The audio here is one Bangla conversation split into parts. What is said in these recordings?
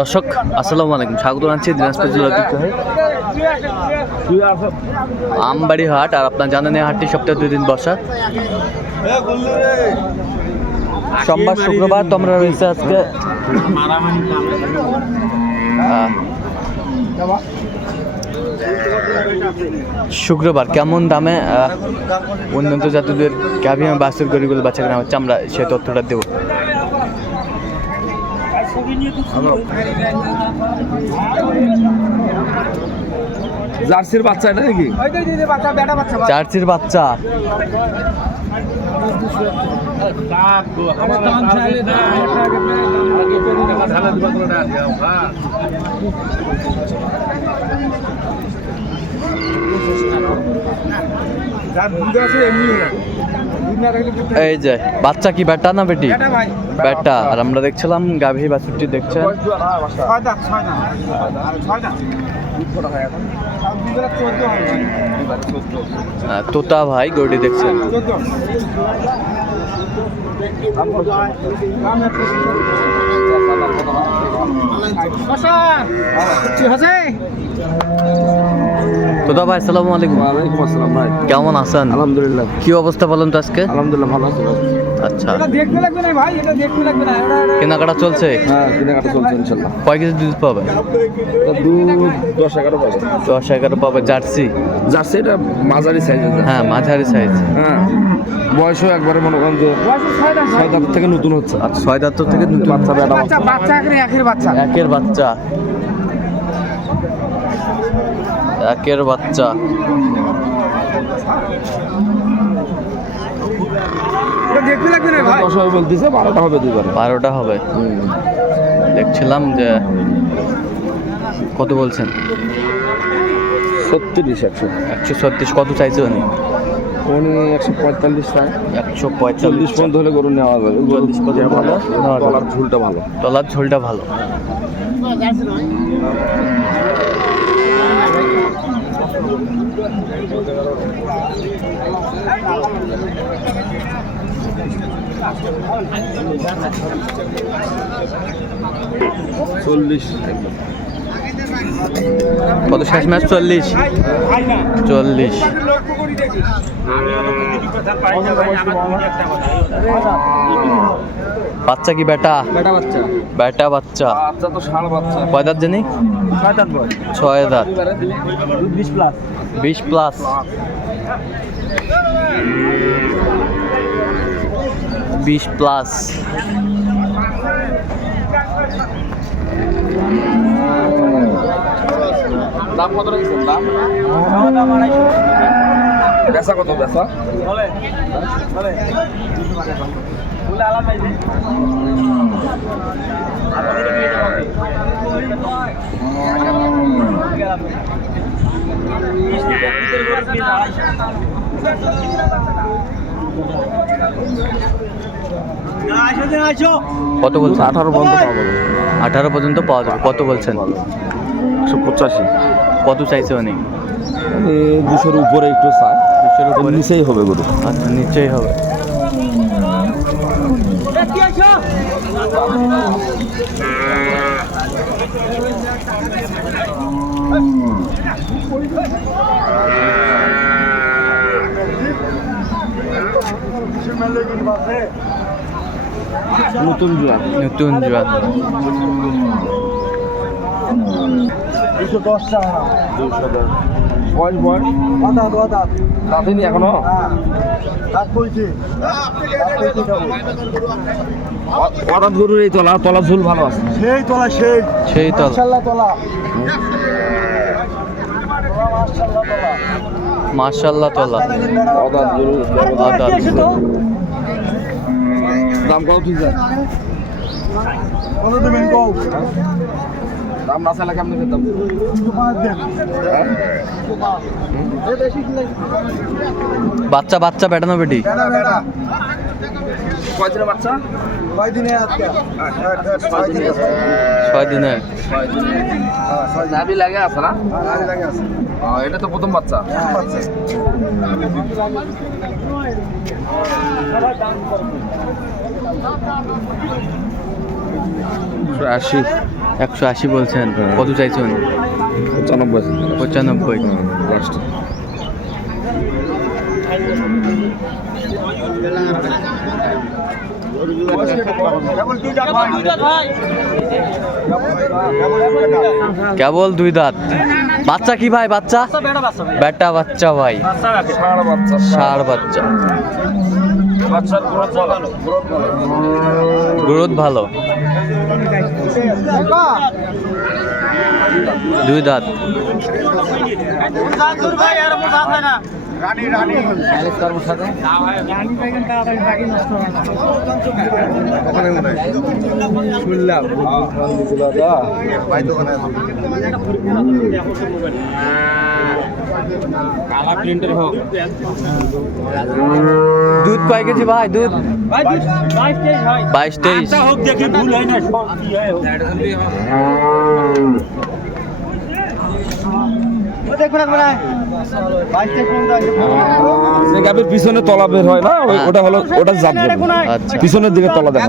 দর্শক, আসসালামু আলাইকুম। স্বাগত জানাচ্ছি দিনাজপুর ঐতিহ্যবাহী আমবাড়ি হাট, আর আপনার জানেন হাটটি সপ্তাহে দুই দিন বসা। সোমবার, শুক্রবার তোমরা রয়েছে আজকে। শুক্রবার কেমন দামে উন্নত জাতিদের এবং বাস্তুর গরিগুলো বাচ্চা কেনা হচ্ছে, আমরা সে তথ্যটা দেবো। জার্সির বাচ্চা এটা নাকি? জার্সির বাচ্চা। এই যে বাচ্চা কি বেটা না বেটি? বেটা আর আমরা দেখছিলাম গাভী বাছুরটি দেখছেন। আহ, তোতা ভাই গরুটি দেখছেন। তোতা ভাই আসসালামু আলাইকুম। ওয়ালাইকুম আসসালাম ভাই। কেমন আছেন? আলহামদুলিল্লাহ। কি অবস্থা বলেন তো আজকে? আলহামদুলিল্লাহ ভালো আছি। আচ্ছা। দেখতে লাগবে না ভাই এটা দেখতে লাগবে না। কেনাকাটা চলছে? হ্যাঁ কেনাকাটা চলছে ইনশাল্লাহ কয় কেজি দুধ পাবে? দুধ দশ এগারো পাবে। দশ এগারো পাবে জার্সি? জার্সি এটা মাঝারি সাইজের হ্যাঁ মাঝারি সাইজ। হ্যাঁ। বয়সও একবারে মনে করেন যে ছয় দাঁত। থেকে নতুন হচ্ছে। আর ছয় দাঁত থেকে নতুন বাচ্চা বাচ্চা। একের বাচ্চা। একের বাচ্চা। একের বাচ্চা। বলতেছে বারোটা হবে দুইবারে। বারোটা হবে। দেখছিলাম যে কত বলছেন? ছত্রিশ একশো। একশো ছত্রিশ কত চাইছে উনি? উনি একশো পঁয়তাল্লিশ একশো পঁয়তাল্লিশ পর্যন্ত হলে গরু নেওয়া যাবে। চল্লিশ পর্যন্ত যাবে। গলার ঝুলটা ভালো। তলার ঝোলটা ভালো। চল্লিশ। কত শেষ ম্যাচ? চল্লিশ। চল্লিশ। বাচ্চা কি বেটা? বেটা বাচ্চা। বেটা বাচ্চা। বাচ্চা তো ষাঁড় বাচ্চা। কয় দাঁত জানি? ছয় দাঁত ছয় দাঁত। বিশ প্লাস। বিশ প্লাস। বিশ প্লাস। দাম কত রাখছেন দাম? বেচা কত বেচা? কত বলছেন আঠারো পর্যন্ত পাবো আঠারো পর্যন্ত পাওয়া যাবে। কত বলছেন? একশো পঁচাশি। কত চাইছে উনি? দুশোর উপরে একটু চায় দুশোর উপরে। নিচেই হবে গরু। আচ্ছা নিশ্চয়ই হবে। নতুন জোয়ান নতুন জোয়ান দুশো দশ টাকা। দুশো দশ। বয়স বয়স অদাত অদাত দাঁতিনি এখনও? হ্যাঁ। রাত বলছি গরুর এই তলা তলা ঝুল ভালো আছে। সেই তোলা সেই। সেই তল। তোলা। মার্শাল্লাহ তলা। হঠাৎ গরু আদাত দাম কত ঠিক আছে কত দেবেন কও। দাম না চাইলে কেমনি দেন হ্যাঁ? বাচ্চা বাচ্চা বেটা না বেটি? বাচ্চা? ছয় ছয় দিনের নাভি লাগে আছে না? এটা তো প্রথম বাচ্চা। বাচ্চা। আচ্ছা আশি একশো আশি বলছেন। কত চাইছেন পঁচানব্বই। পঁচানব্বই। কেবল দুই দাঁত। বাচ্চা কি ভাই বাচ্চা? বেটা বাচ্চা ভাই। ষাঁড় বাচ্চা। ষাড় বাচ্চা। বাচ্চার গ্রোথ ভালো দুই দাঁত শুনলাম ভাই দোকানে আছে। দুধ কয় কেজি ভাই? দুধ? বাইশ তেইশ। যে গাভীর পিছনে তলা বের হয় না ওই- ওটা হলো ওটা জাত। আচ্ছা। পিছনের দিকে তলা দেখা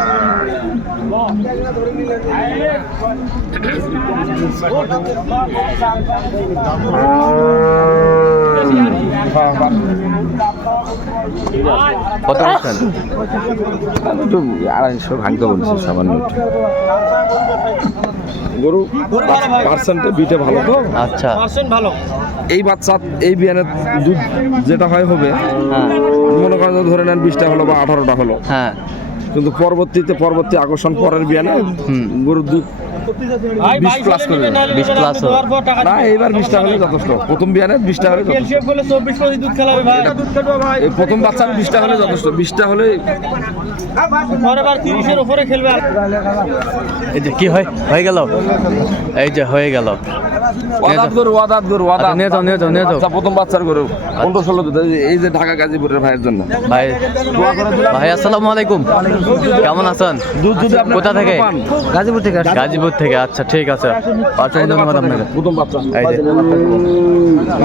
কত বলছেন একটু আড়াইশো ভাঙতে বলছি সামান্য গরু পার্সেন্টে বিটে ভালো তো? আচ্ছা। এই বাচ্চা এই বিয়ানের দুধ যেটা হয় হবে হ্যাঁ। মনে করেন ধরে নেন বিশটা হলো বা আঠারোটা হলো। হ্যাঁ। কিন্তু পরবর্তীতে পরবর্তী আকর্ষণ পরের বিয়ে না গরুর দুধ বিশ প্লাস করে বিশ প্লাস না এইবার বিশটা হলে যথেষ্ট। প্রথম বিয়ানে বিশটা হলে এই প্রথম বাচ্চার বিশটা হলে যথেষ্ট। বিশটা হলে এই যে কি হয়? হয়ে গেল? এই যে হয়ে গেল। ওয়াদাত গরু ওয়াদাত গরু ওয়াদাত। আচ্ছা, নিয়ে যাও, নিয়ে যাও, নিয়ে যাও। প্রথম বাচ্চার গরু। পনেরো ষোলো এই যে ঢাকা গাজীপুরের ভাইয়ের জন্য। ভাই ভাই আসসালামু আলাইকুম। কেমন আছেন? কোথা থেকে? গাজীপুর থেকে গাজীপুর থেকে আচ্ছা ঠিক আছে অসংখ্য ধন্যবাদ আপনাকে প্রথম বাচ্চা এই যে।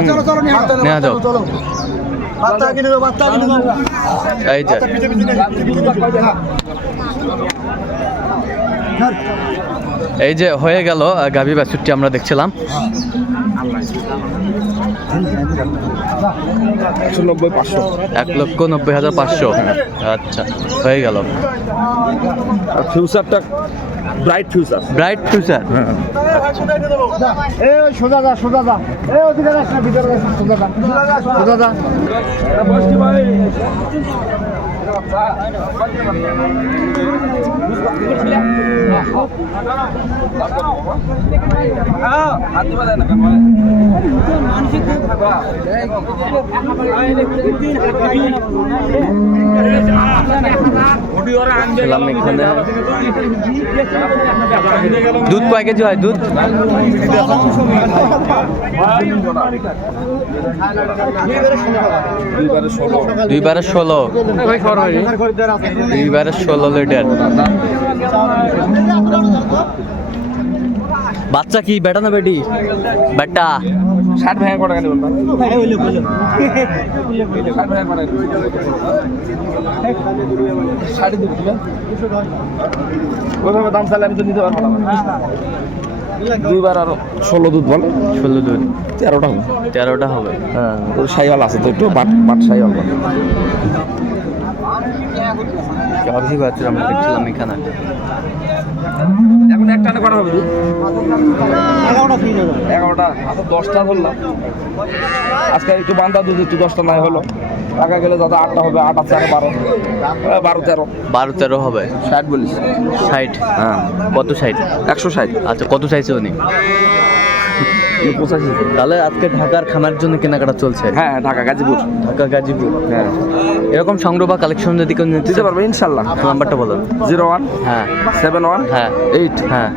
চলো চলো নিয়ে যাও। এই যে। এই যে, হয়ে গেল গাভী বাছুরটি আমরা দেখছিলাম। এক লক্ষ নব্বই হাজার পাঁচশো আচ্ছা হয়ে গেল ফিউচারটা ব্রাইট ফিউচার ব্রাইট ফিউচার হ্যাঁ। এ সোজা যা সোজা যা। এ ওদিকে যাস না ভিতরে যাস দা সোজা যা। সোজা এখানে দুধ কয় কেজি হয়? দুধ? দুইবারে ষোলো। দুইবারে ষোলো। দুইবারে ষোলো লিটার। বাচ্চা কি? বেটা না বেটি? বেটা। ষাট ভাঙা কটা কেন ষাট সাড়ে দুটো কিলো ওইভাবে দাম চাইলে আমি তো নিতে পারব না। দুইবার আরও। ষোলো দুধ বলে? ষোলো দুধ। তেরোটা হবে। তেরোটা হবে। হ্যাঁ সাইওয়াল আছে তো একটু বাট বাট সাইওয়াল বলে। গাভী বাছুর আমরা দেখছিলাম এখানে। এখন একটা না কটা হবে? এগারোটা আচ্ছা দশটা ধরলাম। আজকে একটু বান্দা দুধ একটু দশটা নাই হলো। টাকা গেলে দাদা আটটা হবে আট আছে আরও বারো। বারো তেরো। বারো তেরো হবে। ষাট বলিস। ষাট হ্যাঁ। কত ষাট? একশো ষাট। আচ্ছা কত চাইছে উনি? পঁচাশি। তাহলে আজকে ঢাকার খামার জন্য কেনাকাটা চলছে হ্যাঁ ঢাকা গাজীপুর। ঢাকা গাজীপুর। হ্যাঁ। এরকম সংগ্রহ বা কালেকশন যদি কেউ নিতে দিতে পারবে ইনশাল্লাহ। নাম্বারটা বলুন জিরো ওয়ান হ্যাঁ। সেভেন ওয়ান হ্যাঁ। এইট হ্যাঁ।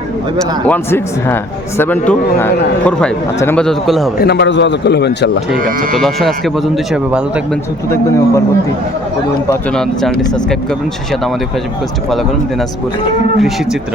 ওয়ান সিক্স হ্যাঁ। সেভেন টু হ্যাঁ। Four five. আচ্ছা নাম্বার যোগাযোগ করলে হবে? এই নাম্বারে যোগাযোগ করলে হবে ইনশাল্লাহ। ঠিক আছে তো দর্শক আজকে পর্যন্ত হিসাবে ভালো থাকবেন সুস্থ থাকবেন এবং পরবর্তী প্রতিদিন পাঁচজন আমাদের চ্যানেলটি সাবস্ক্রাইব করবেন। সেই সাথে আমাদের ফেসবুক পেজটি ফলো করুন। দিনাজপুর কৃষি চিত্র।